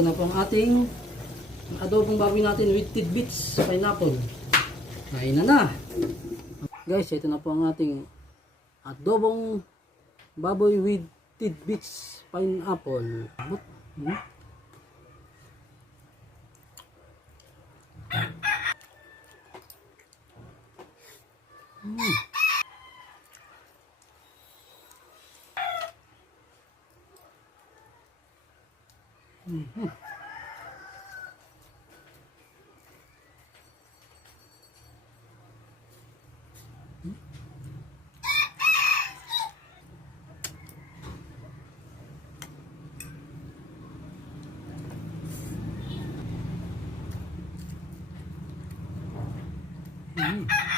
Luto na po ang ating adobong baboy natin with tidbits pineapple. Kain na. Guys, ito na po ang ating adobong baboy with tidbits pineapple. Mm.